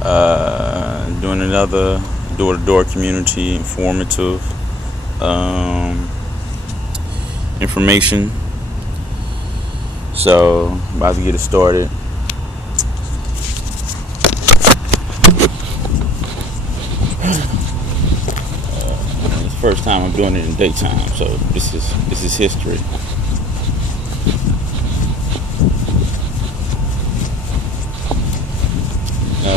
Doing another door-to-door community informative um, information. So about to get it started. It's the first time I'm doing it in daytime, so this is history.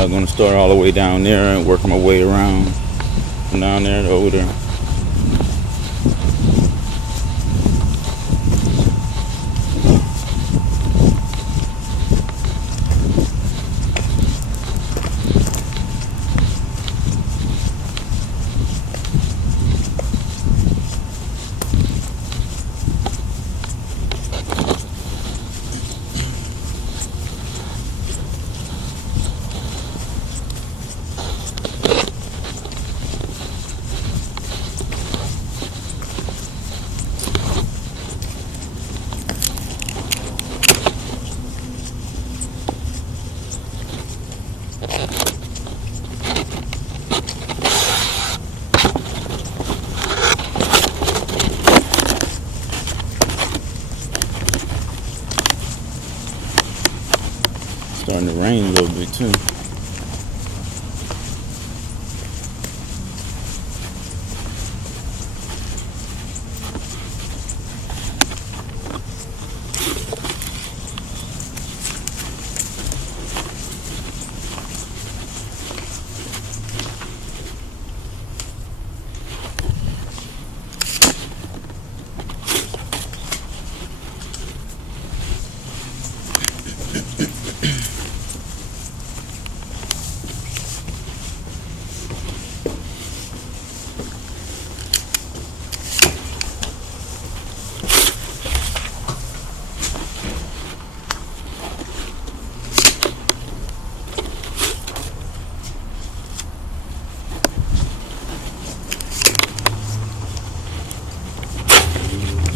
Going to start all the way down there and work my way around from down there to over there. Starting to rain a little bit too.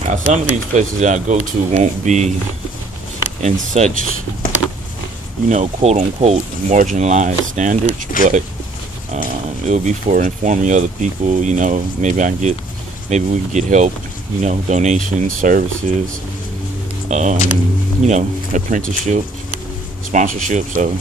Now, some of these places I go to won't be in such, quote unquote, marginalized standards, but it will be for informing other people. Maybe we can get help, donations, services, apprenticeship, sponsorship. So.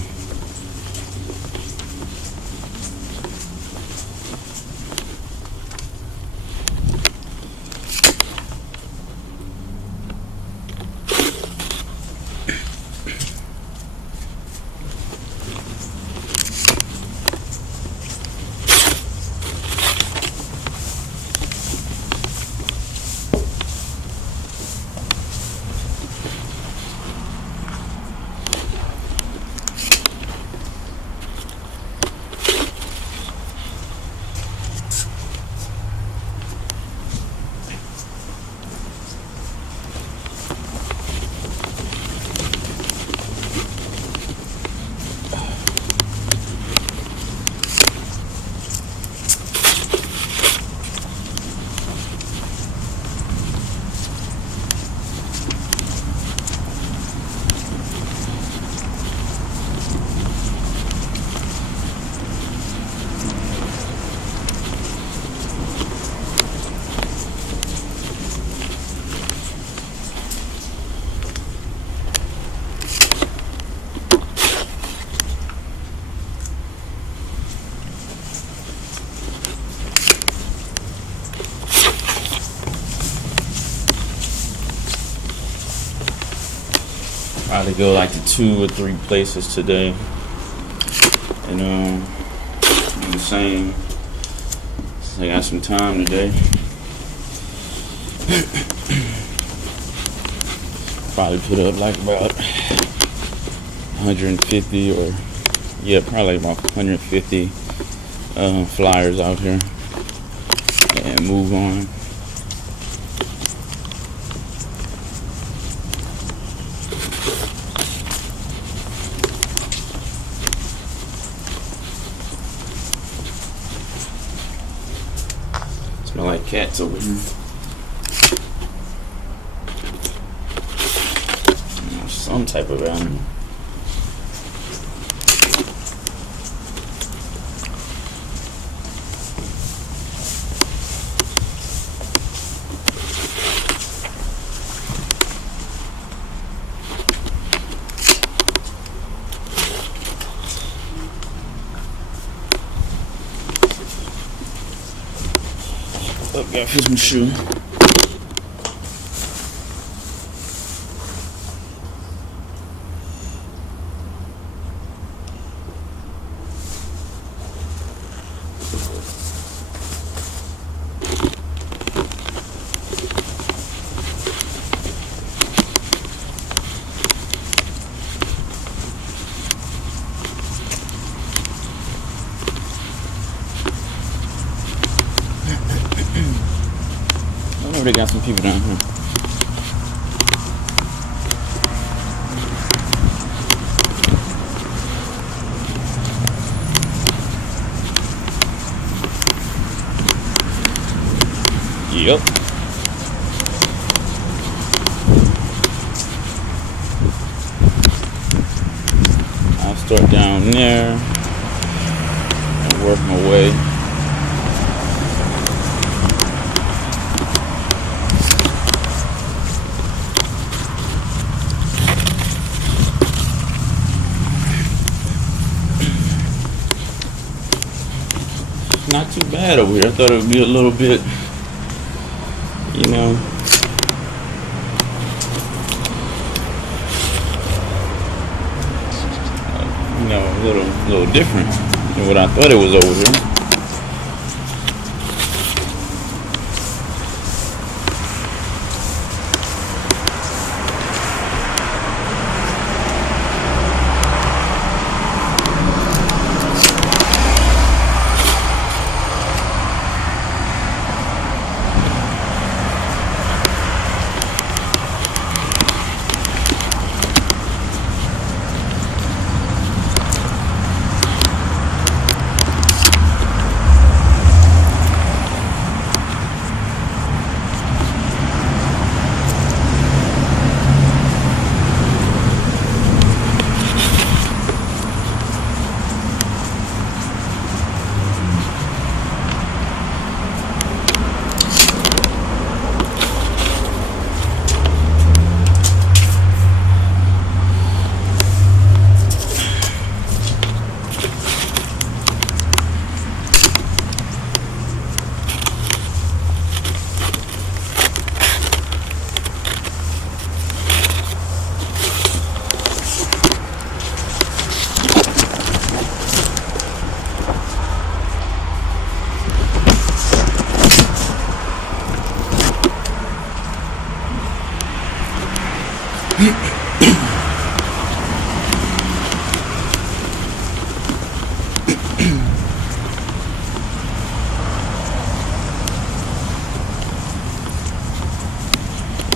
Probably go like to 2 or 3 places today, and do the same. So I got some time today. Probably put up like about 150 probably about 150 flyers out here and move on. Smell like cats over here. Some type of animal. Oh, gotta fix my shoe. I know they got some people down here. Yep. I'll start down there and work my way. Not too bad over here. I thought it would be a little bit, you know, a little different than what I thought it was over here.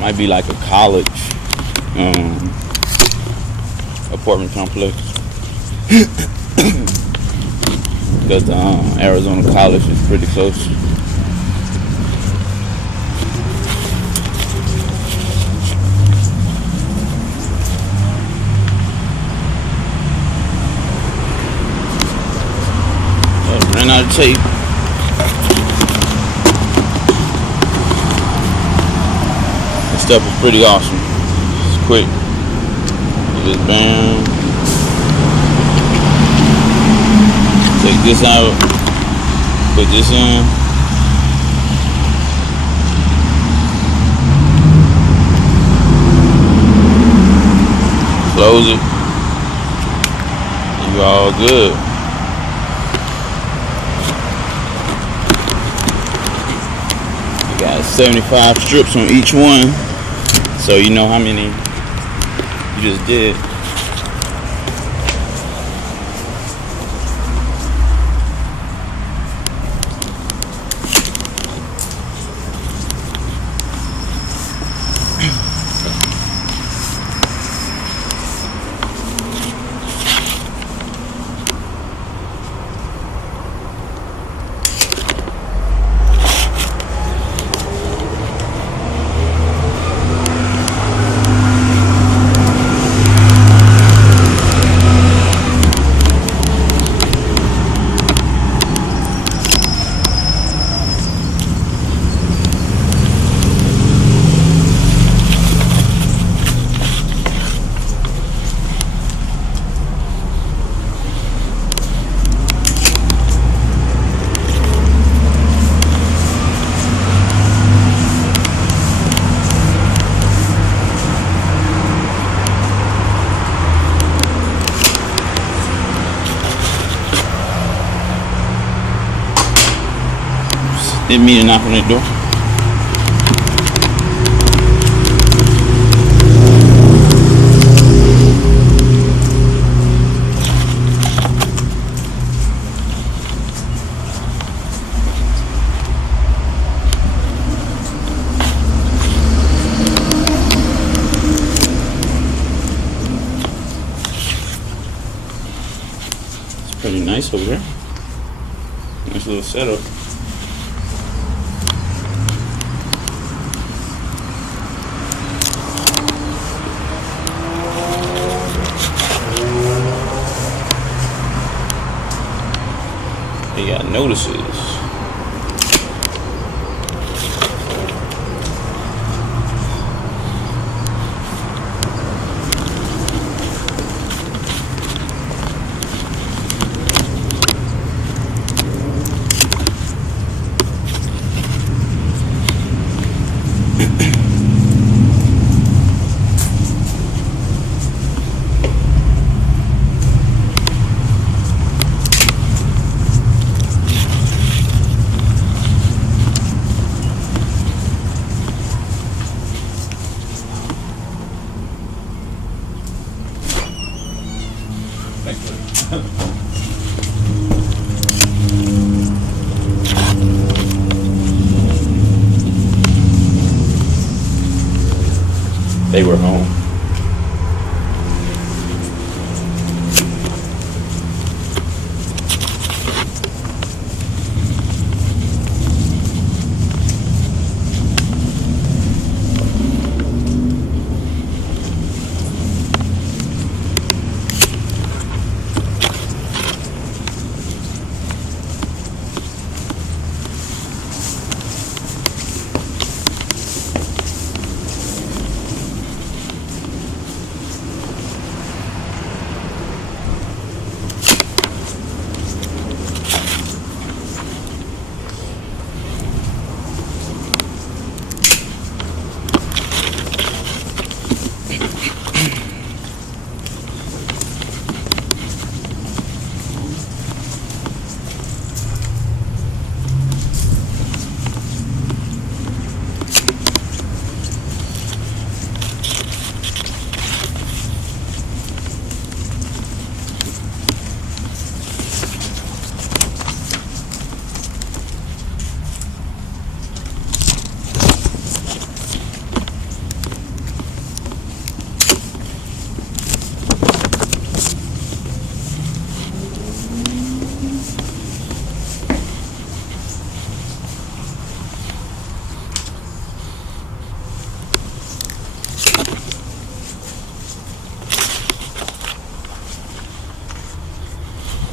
Might be like a college apartment complex. Because Arizona College is pretty close. Ran out of tape. This stuff is pretty awesome. It's quick. You just bam. Take this out. Put this in. Close it. You all good. Got 75 strips on each one, so you know how many you just did. Didn't mean to knock on that door. It's pretty nice over there. Nice little setup. They got notices. They were home.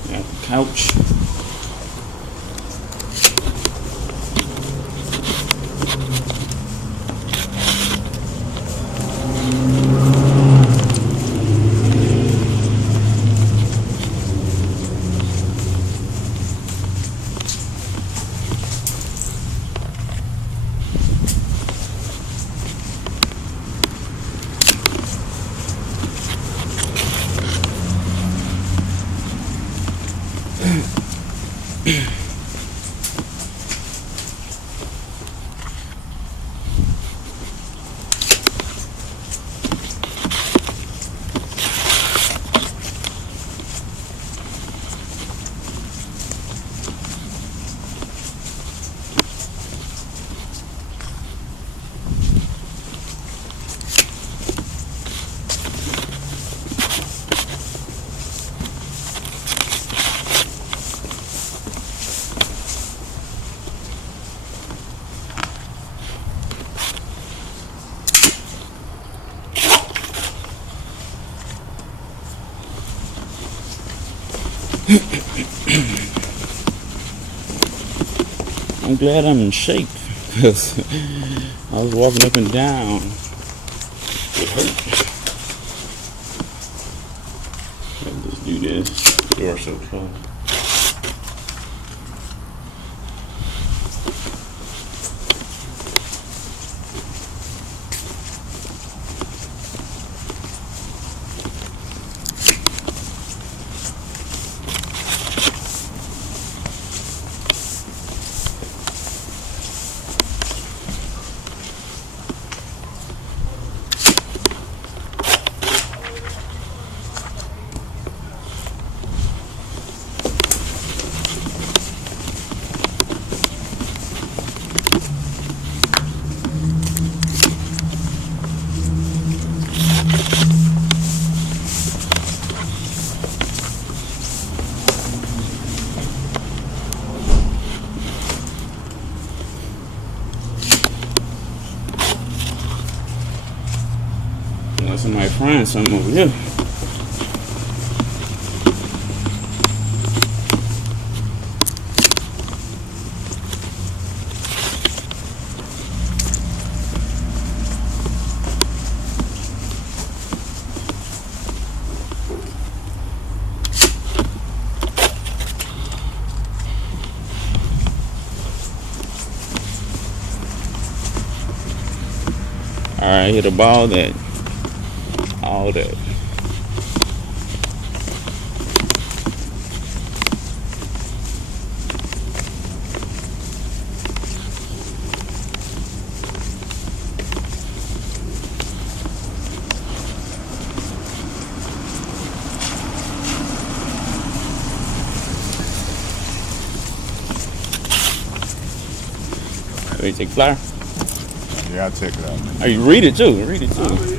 Got the couch. I'm glad I'm in shape because I was walking up and down. It hurt. Let's just do this. Door so close. somebody frying something over here. Alright, hit a ball that. All that. Ready to take flyer? Yeah, I'll check it out, man. Oh, you read it too. Read it too.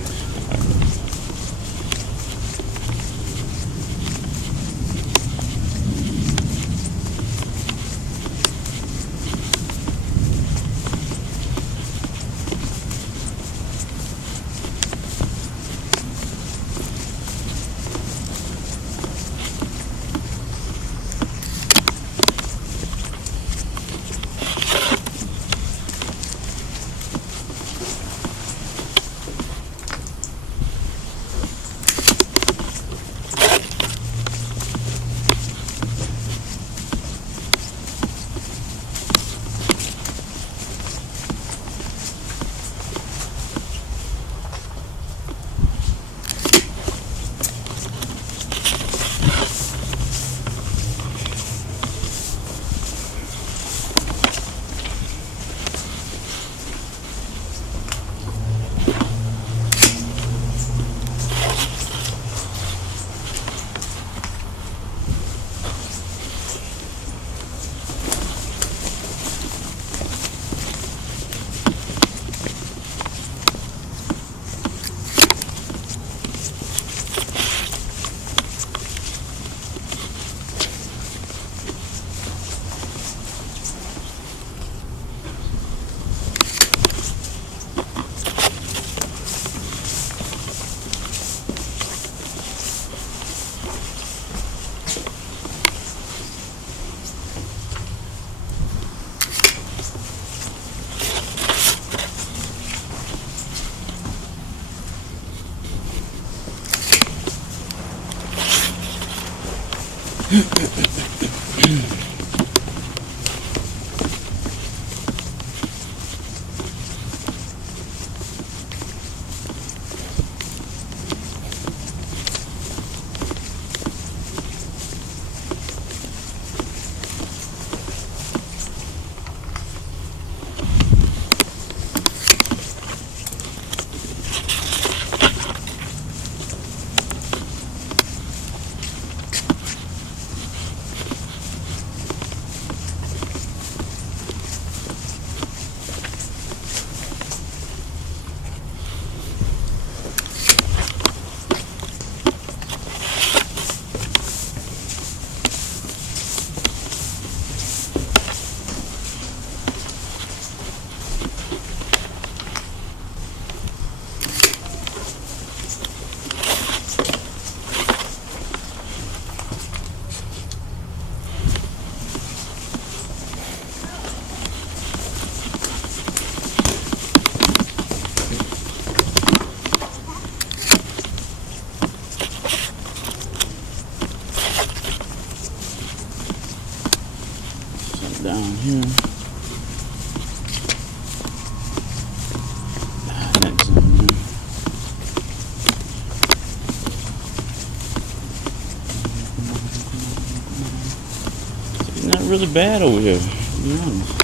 Down here. That's in here. It's not really bad over here, to be honest.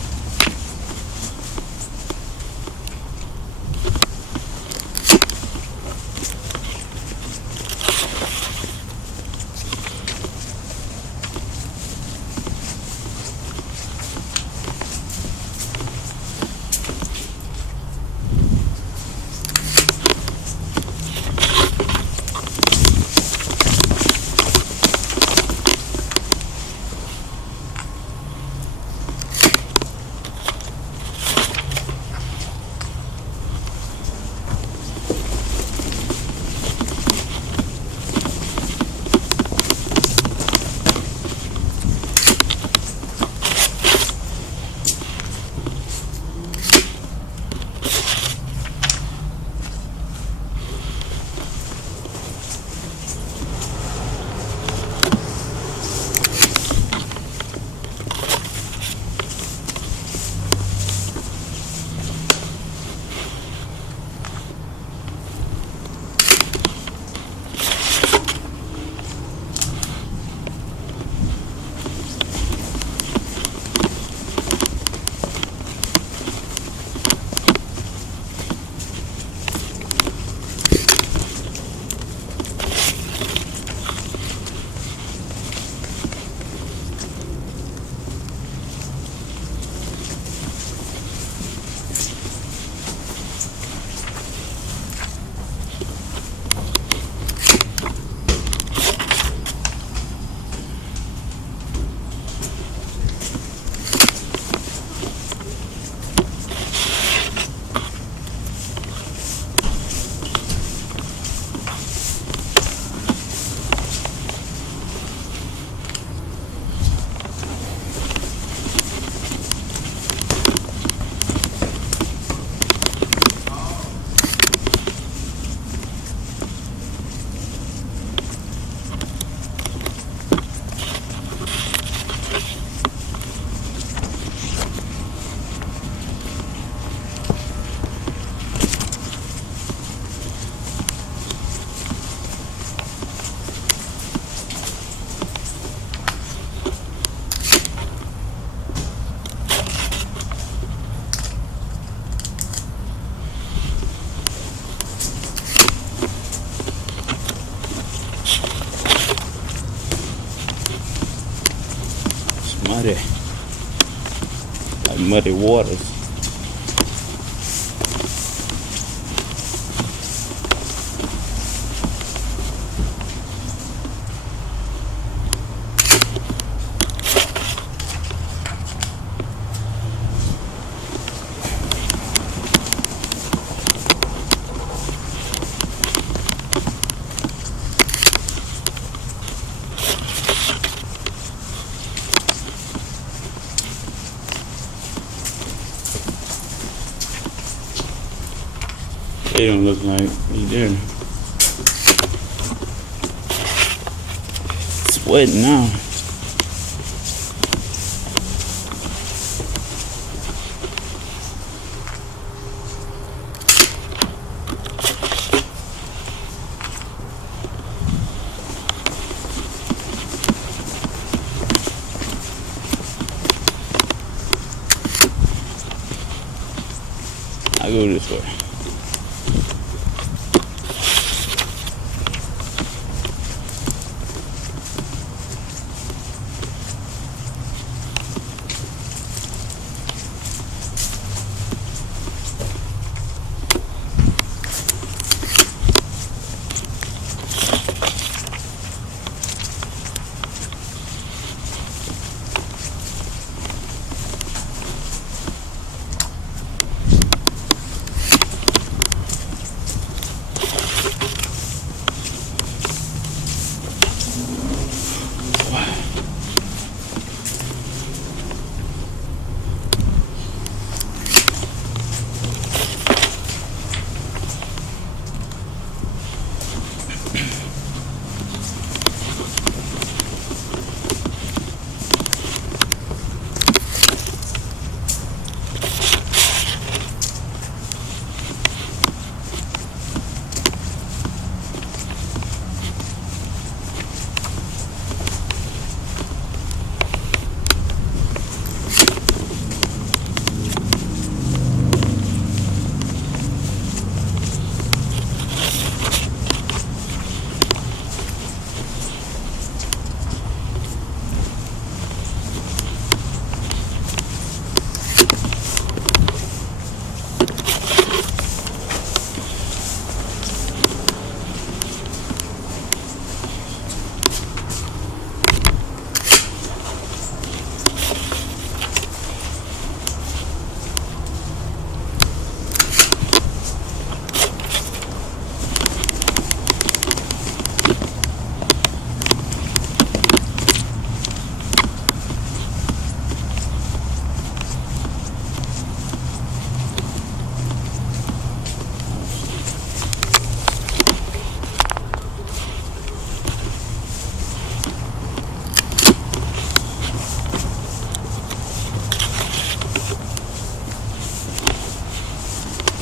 muddy, like muddy waters. They don't look like he did. Sweating now. I go this way.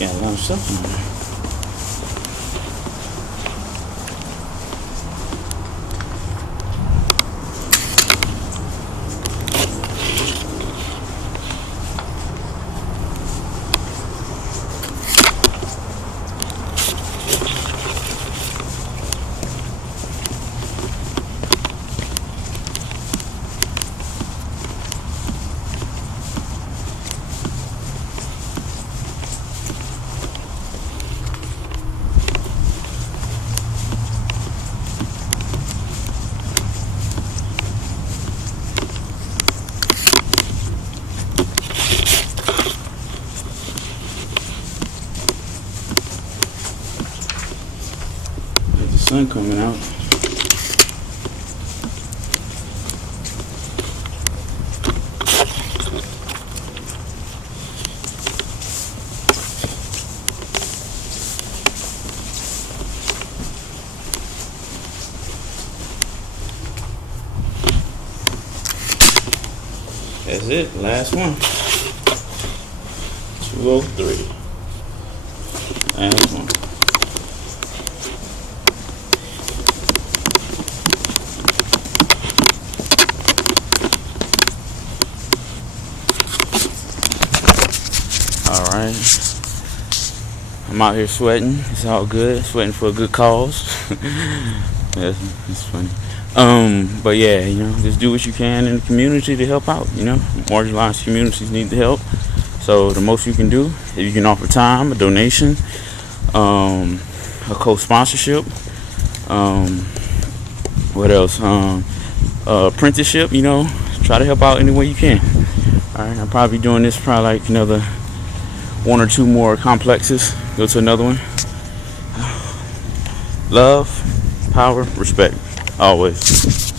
Got a lot of stuff in there. Sun coming out. That's it, last one. 203. Last one. Alright. I'm out here sweating. It's all good. Sweating for a good cause. That's funny. But yeah, you know, just do what you can in the community to help out. You know, marginalized communities need the help. So the most you can do, if you can offer time, a donation, a co-sponsorship, what else? Apprenticeship. You know, try to help out any way you can. All right, I'll probably be doing this probably like another one or two more complexes. Go to another one. Love, power, respect, always.